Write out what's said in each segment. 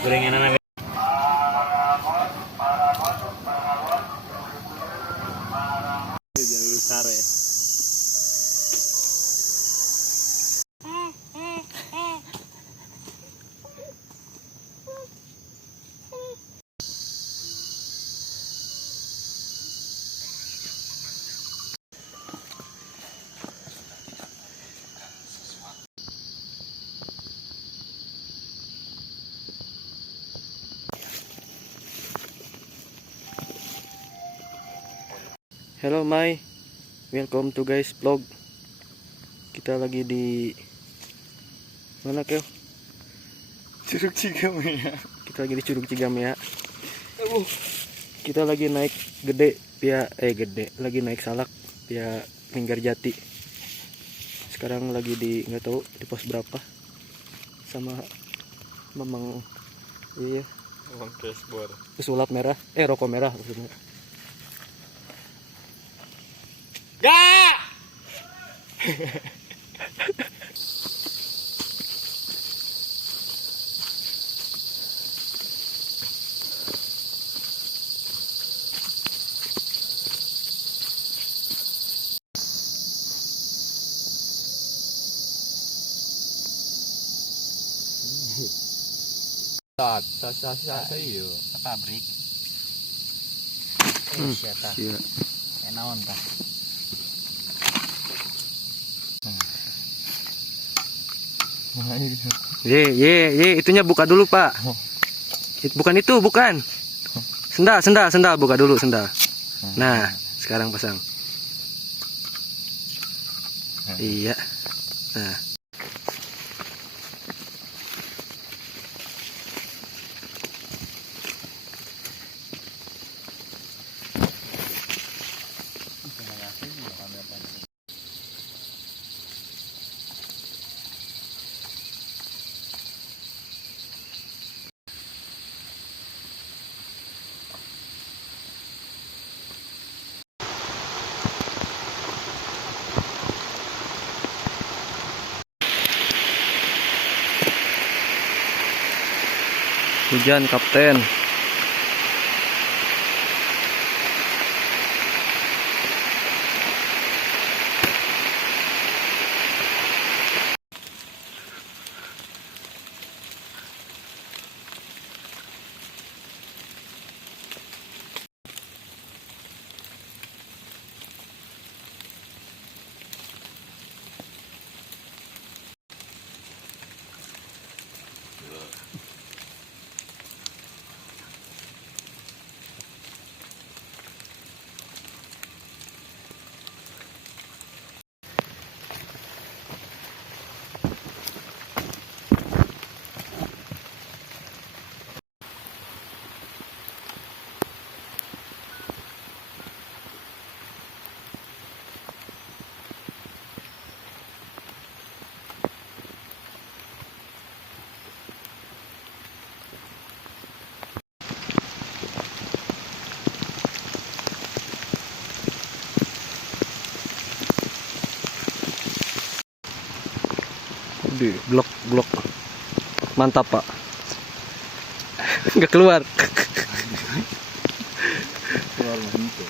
Gorengan anak besar ya. Hello Mai, welcome to guys vlog. Kita lagi di mana Keo? Curug Cigamea. Kita lagi di Curug Cigamea. Kita lagi naik gede, lagi naik salak via Linggarjati. Sekarang lagi di nggak tahu di pos berapa sama Mamang iya Mamang cashboard. pesulap merah, rokok merah maksudnya. Gak! Saya yuk ke pabrik. Siapa? Iya. Enaon tah? Ye, itunya buka dulu Pak. Bukan itu, bukan. Sendal, buka dulu sendal. Nah, sekarang pasang. Iya. Nah. Hujan Kapten. Di blok. Mantap Pak. Nggak keluar. Keluar bentuk.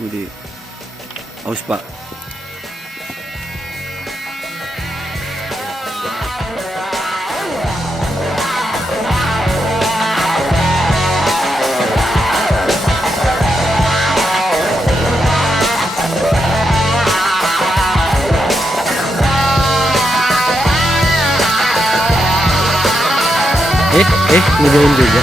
Jadi aus pak. Ngejoin juga.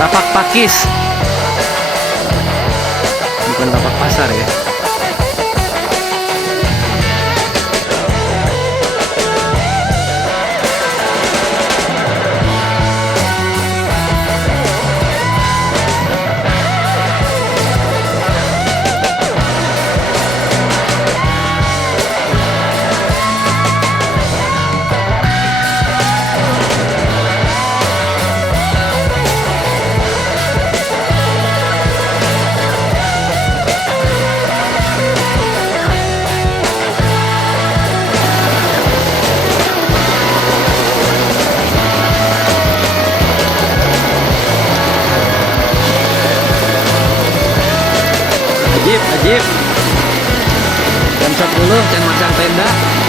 Lapak pakis, bukan lapak pasar ya. Ajib, jam 10 can masang tenda.